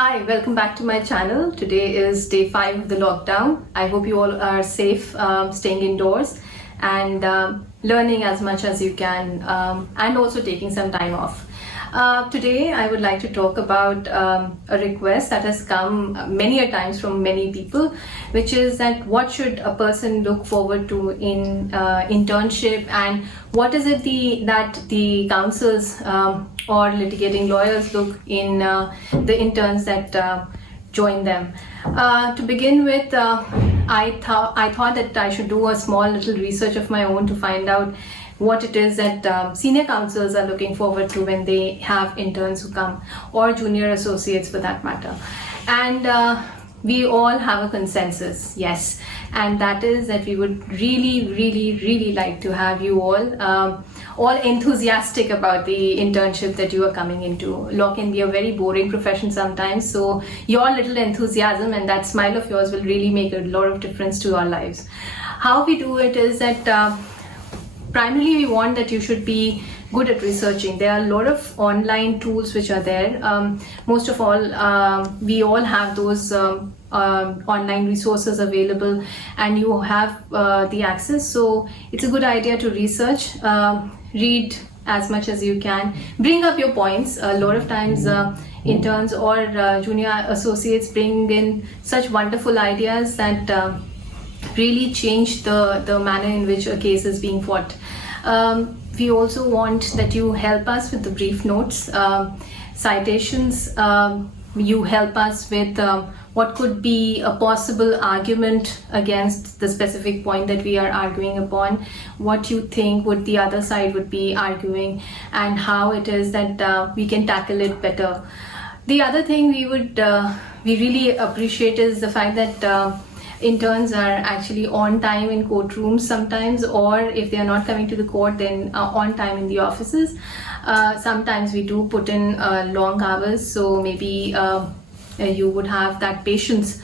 Hi, welcome back to my channel. Today is day 5 of the lockdown. I hope you all are safe, staying indoors and learning as much as you can, and also taking some time off. Today I would like to talk about a request that has come many a times from many people, which is that what should a person look forward to in internship, and what is it that the counsels or litigating lawyers look in the interns that join them. To begin with, I thought that I should do a small little research of my own to find out what it is that senior counsels are looking forward to when they have interns who come, or junior associates for that matter. And we all have a consensus, yes, and that is that we would really like to have you all enthusiastic about the internship that you are coming into. Law can be a very boring profession sometimes, so your little enthusiasm and that smile of yours will really make a lot of difference to our lives. How we do it is that primarily we want that you should be good at researching. There are a lot of online tools which are there. Most of all, we all have those online resources available, and you have the access. So it's a good idea to research, read as much as you can, bring up your points. A lot of times interns or junior associates bring in such wonderful ideas that really change the manner in which a case is being fought. We also want that you help us with the brief notes, citations. You help us with what could be a possible argument against the specific point that we are arguing upon, what you think would the other side would be arguing, and how it is that we can tackle it better. The other thing we really appreciate is the fact that interns are actually on time in courtrooms sometimes, or if they are not coming to the court, then on time in the offices. Sometimes we do put in long hours, so maybe you would have that patience.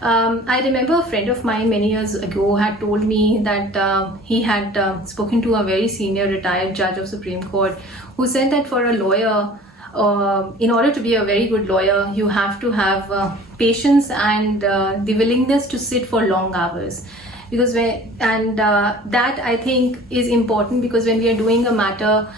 I remember a friend of mine many years ago had told me that he had spoken to a very senior retired judge of Supreme Court, who said that for a lawyer, in order to be a very good lawyer, you have to have patience and the willingness to sit for long hours. Because that I think is important, because when we are doing a matter,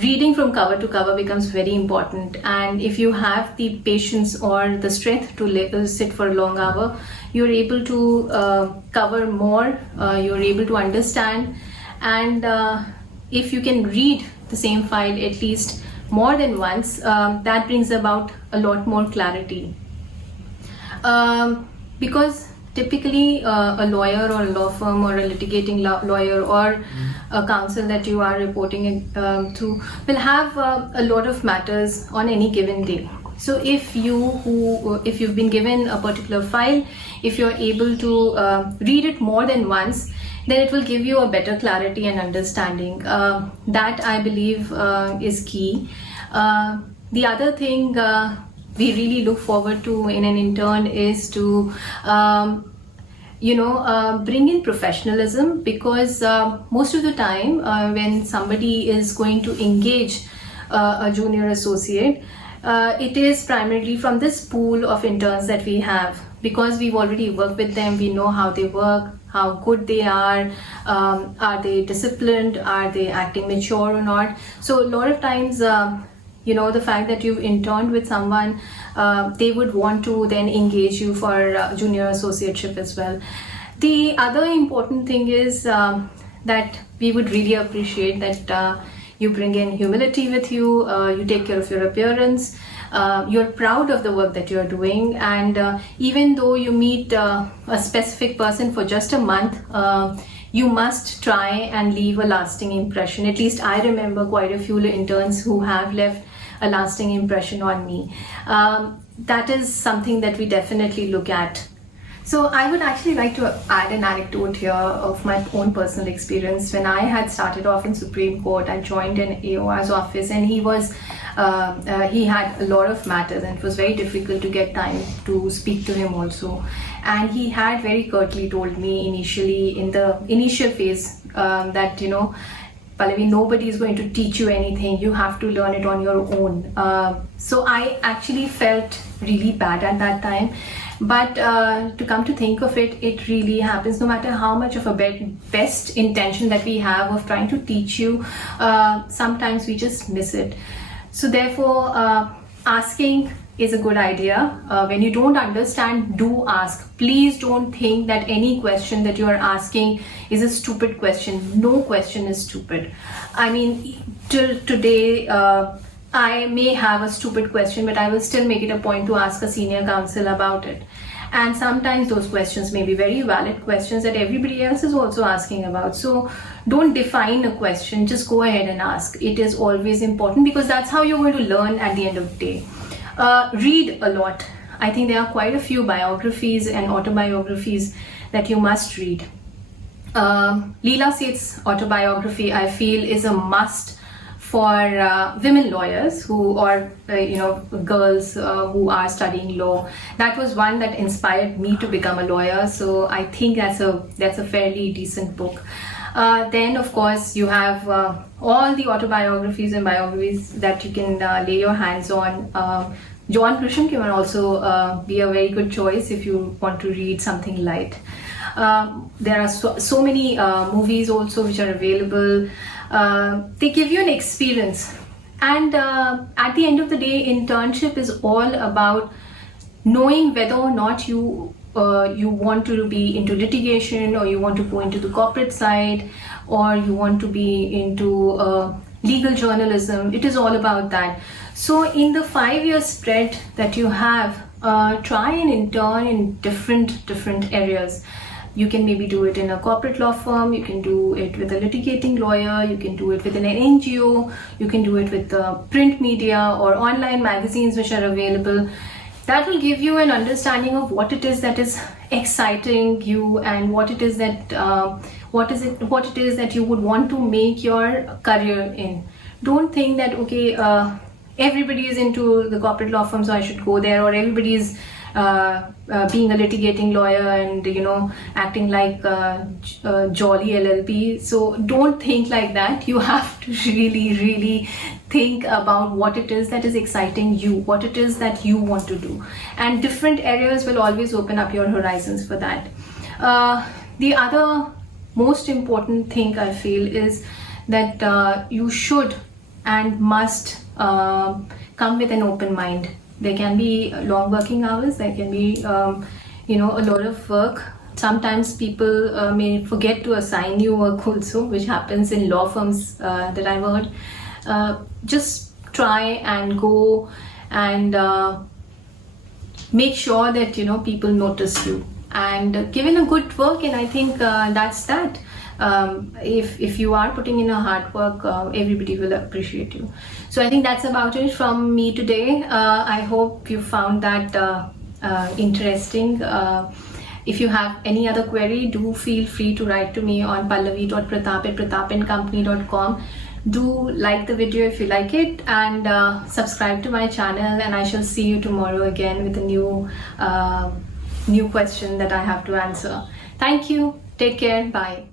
reading from cover to cover becomes very important. And if you have the patience or the strength to sit for a long hour, you're able to cover more, you're able to understand, and if you can read the same file at least more than once, that brings about a lot more clarity. Because typically a lawyer or a law firm or a litigating lawyer or a counsel that you are reporting to will have a lot of matters on any given day. So if you've been given a particular file, if you're able to read it more than once, then it will give you a better clarity and understanding. That I believe is key. The other thing we really look forward to in an intern is to bring in professionalism, because most of the time when somebody is going to engage a junior associate, it is primarily from this pool of interns that we have, because we've already worked with them, we know how they work, how good they are they disciplined, are they acting mature or not. So a lot of times the fact that you've interned with someone, they would want to then engage you for junior associateship as well. The other important thing is that we would really appreciate that you bring in humility with you, you take care of your appearance, you're proud of the work that you're doing, and even though you meet a specific person for just a month, you must try and leave a lasting impression. At least I remember quite a few interns who have left a lasting impression on me. That is something that we definitely look at. So I would actually like to add an anecdote here of my own personal experience. When I had started off in Supreme Court, I joined in AOR's office, and he had a lot of matters, and it was very difficult to get time to speak to him also. And he had very curtly told me initially, in the initial phase, that Pallavi, nobody is going to teach you anything. You have to learn it on your own. So I actually felt really bad at that time. But to come to think of it, it really happens. No matter how much of a best intention that we have of trying to teach you, sometimes we just miss it. So therefore, asking is a good idea. When you don't understand, do ask. Please don't think that any question that you are asking is a stupid question. No question is stupid. I mean, till today, I may have a stupid question, but I will still make it a point to ask a senior counsel about it. And sometimes those questions may be very valid questions that everybody else is also asking about. So don't define a question, just go ahead and ask. It is always important, because that's how you're going to learn at the end of the day. Read a lot. I think there are quite a few biographies and autobiographies that you must read. Leela Seth's autobiography, I feel, is a must for women lawyers who are, girls who are studying law. That was one that inspired me to become a lawyer. So I think that's a fairly decent book. Then, of course, you have all the autobiographies and biographies that you can lay your hands on. John Grisham can also be a very good choice if you want to read something light. There are so many movies also which are available. They give you an experience. And at the end of the day, internship is all about knowing whether or not you want to be into litigation, or you want to go into the corporate side, or you want to be into legal journalism. It is all about that. So in the 5-year spread that you have, try and intern in different areas. You can maybe do it in a corporate law firm, you can do it with a litigating lawyer, you can do it with an NGO, you can do it with print media or online magazines which are available. That will give you an understanding of what it is that is exciting you, and what it is that you would want to make your career in. Don't think that everybody is into the corporate law firm, so I should go there, or everybody is being a litigating lawyer and acting like jolly LLP. So don't think like that. You have to really think about what it is that is exciting you, what it is that you want to do, and different areas will always open up your horizons for that. The other most important thing I feel is that you should and must come with an open mind. There can be long working hours, there can be a lot of work. Sometimes people may forget to assign you work also, which happens in law firms that I've heard. Just try and go and make sure that people notice you and give in a good work, and I think that's that. If you are putting in a hard work, everybody will appreciate you. So I think that's about it from me today. I hope you found that interesting. If you have any other query, do feel free to write to me on pallavi.pratap@pratapandcompany.com. Do like the video if you like it, and subscribe to my channel, and I shall see you tomorrow again with a new question that I have to answer. Thank you. Take care. Bye.